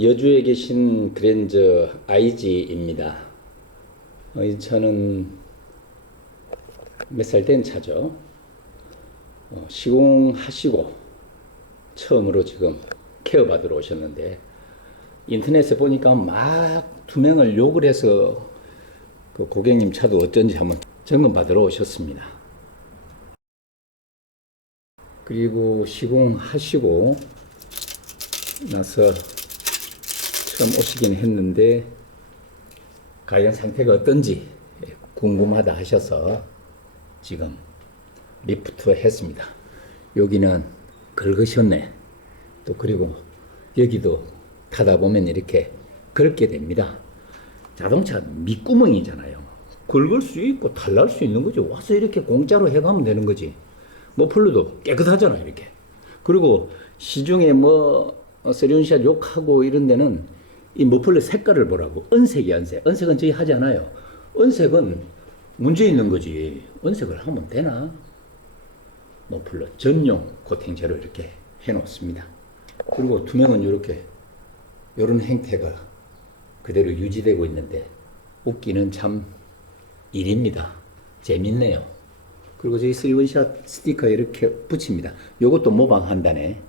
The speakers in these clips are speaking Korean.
여주에 계신 그랜저 IG입니다. 어, 이 차는 몇 살 된 차죠. 어, 시공하시고 처음으로 지금 케어 받으러 오셨는데 인터넷에 보니까 막 두 명을 욕을 해서 그 고객님 차도 어쩐지 한번 점검 받으러 오셨습니다. 그리고 시공하시고 나서 처음 오시긴 했는데 가연 상태가 어떤지 궁금하다 하셔서 지금 리프트 했습니다. 여기는 긁으셨네. 또 그리고 여기도 타다 보면 이렇게 긁게 됩니다. 자동차 밑구멍이잖아요. 긁을 수 있고 탈날 수 있는 거죠. 와서 이렇게 공짜로 해가면 되는 거지. 머플러도 깨끗하잖아 이렇게. 그리고 시중에 뭐 세륜샷 욕하고 이런 데는 이 머플러 색깔을 보라고 은색이 은색. 은색은 저희 하지 않아요. 은색은 문제 있는 거지. 은색을 하면 되나? 머플러 전용 코팅제로 이렇게 해놓습니다. 그리고 투명은 이렇게 이런 행태가 그대로 유지되고 있는데 웃기는 참 일입니다. 재밌네요. 그리고 저희 쓰리원샷 스티커 이렇게 붙입니다. 요것도 모방한다네.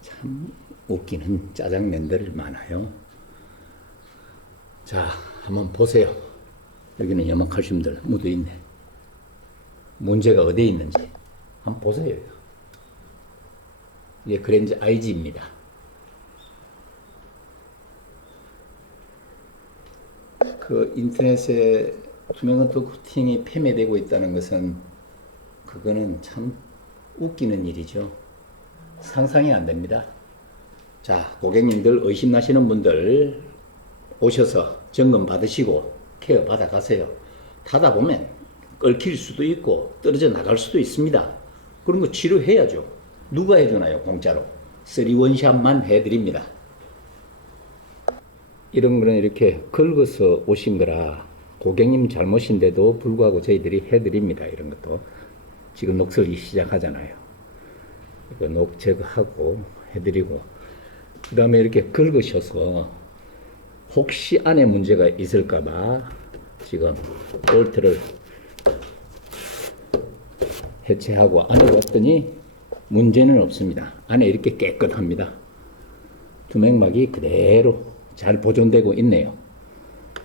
참 웃기는 짜장면들 많아요. 자, 한번 보세요. 여기는 염화칼슘들 묻어 있네. 문제가 어디에 있는지 한번 보세요. 이게 그랜저 IG입니다. 그 인터넷에 투명건토 코팅이 폐매되고 있다는 것은 그거는 참 웃기는 일이죠. 상상이 안 됩니다. 자, 고객님들 의심나시는 분들 오셔서 점검 받으시고 케어 받아 가세요. 타다 보면 얽힐 수도 있고 떨어져 나갈 수도 있습니다. 그런 거 치료해야죠. 누가 해주나요, 공짜로? 쓰리 원샷만 해드립니다. 이런 거는 이렇게 긁어서 오신 거라 고객님 잘못인데도 불구하고 저희들이 해드립니다. 이런 것도 지금 녹슬기 시작하잖아요. 녹 제거하고 해드리고 그 다음에 이렇게 긁으셔서 혹시 안에 문제가 있을까봐 지금 볼트를 해체하고 안에 봤더니 문제는 없습니다. 안에 이렇게 깨끗합니다. 투명막이 그대로 잘 보존되고 있네요.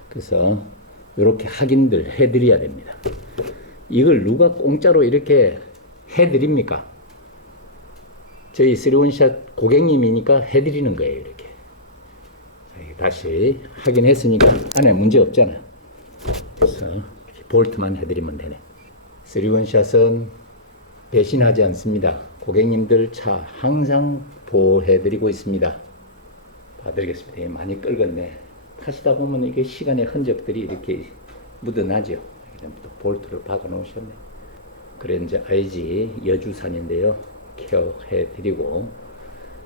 그래서 이렇게 확인들 해드려야 됩니다. 이걸 누가 공짜로 이렇게 해드립니까? 저희 쓰리원샷 고객님이니까 해드리는 거예요, 이렇게. 다시 확인했으니까 안에 문제 없잖아요. 그래서 볼트만 해드리면 되네. 쓰리원샷은 배신하지 않습니다. 고객님들 차 항상 보호해드리고 있습니다. 봐드리겠습니다. 예, 많이 끓었네. 타시다 보면 이게 시간의 흔적들이 이렇게 묻어나죠. 또 볼트를 박아 놓으셨네. 그랜저 IG 여주산인데요. 케어해 드리고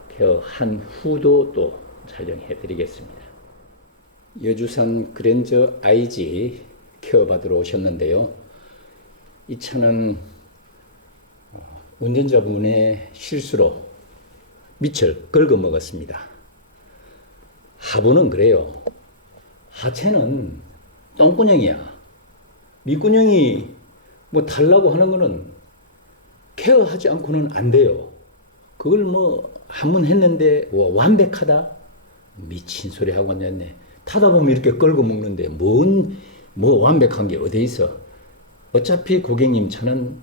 케어한 후도 또 촬영해 드리겠습니다. 여주산 그랜저 IG 케어 받으러 오셨는데요. 이 차는 운전자분의 실수로 밑을 긁어 먹었습니다. 하부는 그래요. 하체는 똥구녕이야. 밑구녕이 뭐 달라고 하는 거는 케어하지 않고는 안 돼요. 그걸 뭐한번 했는데 와, 완벽하다? 미친 소리 하고 앉았네. 타다 보면 이렇게 끌고 먹는데 뭔, 뭐 완벽한 게 어디 있어? 어차피 고객님 차는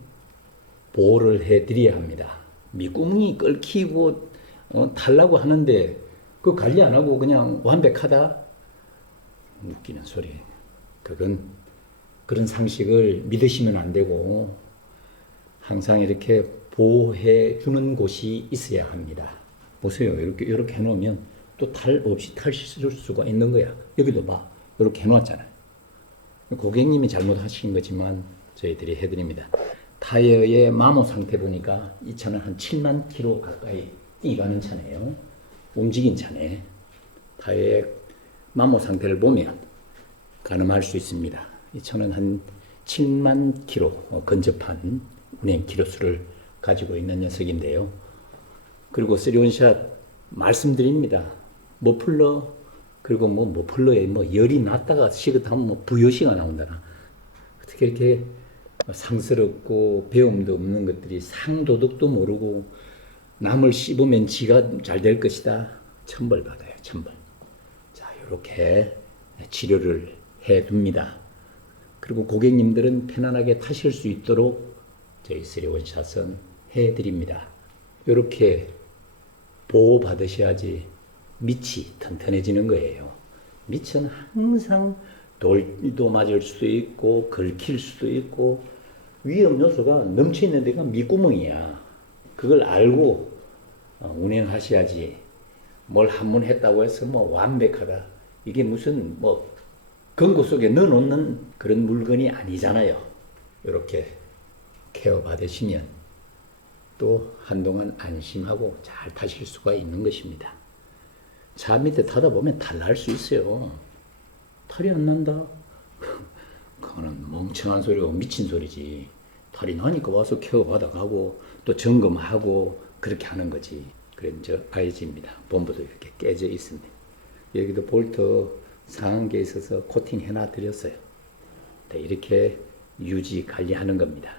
보호를 해드려야 합니다. 밑구멍이 끓히고 어, 달라고 하는데 그 관리 안 하고 그냥 완벽하다? 웃기는 소리. 그건 그런 상식을 믿으시면 안 되고 항상 이렇게 보호해 주는 곳이 있어야 합니다. 보세요. 이렇게 이렇게 해 놓으면 또 탈 없이 탈실 수가 있는 거야. 여기도 봐. 이렇게 해놓았잖아요. 고객님이 잘못하신 거지만 저희들이 해드립니다. 타이어의 마모 상태 보니까 이 차는 한 7만 킬로 가까이 뛰가는 차네요. 움직인 차네. 타이어의 마모 상태를 보면 가늠할 수 있습니다. 이 차는 한 7만 킬로 어, 근접한 운행 키로수를 가지고 있는 녀석인데요. 그리고 쓰리온샷 말씀드립니다. 머플러 그리고 뭐 머플러에 뭐 열이 났다가 식었다면 뭐 부여시가 나온다나. 어떻게 이렇게 상스럽고 배움도 없는 것들이 상도덕도 모르고 남을 씹으면 지가 잘 될 것이다. 천벌 받아요 천벌. 자 이렇게 치료를 해 둡니다. 그리고 고객님들은 편안하게 타실 수 있도록 저희 쓰리원샷은 해 드립니다. 이렇게 보호 받으셔야지 밑이 튼튼해지는 거예요. 밑은 항상 돌도 맞을 수도 있고 긁힐 수도 있고 위험 요소가 넘쳐 있는 데가 밑구멍이야. 그걸 알고 어, 운행하셔야지 뭘한번 했다고 해서 뭐 완벽하다. 이게 무슨 뭐 금고 속에 넣어놓는 그런 물건이 아니잖아요. 이렇게 케어 받으시면 또 한동안 안심하고 잘 타실 수가 있는 것입니다. 차 밑에 타다 보면 탈 날 수 있어요. 탈이 안 난다? 그거는 멍청한 소리고 미친 소리지. 탈이 나니까 와서 케어 받아가고 또 점검하고 그렇게 하는 거지. 그래 저 IG입니다. 본부도 이렇게 깨져 있습니다. 여기도 볼트 상한 게 있어서 코팅 해놔 드렸어요. 네, 이렇게 유지 관리하는 겁니다.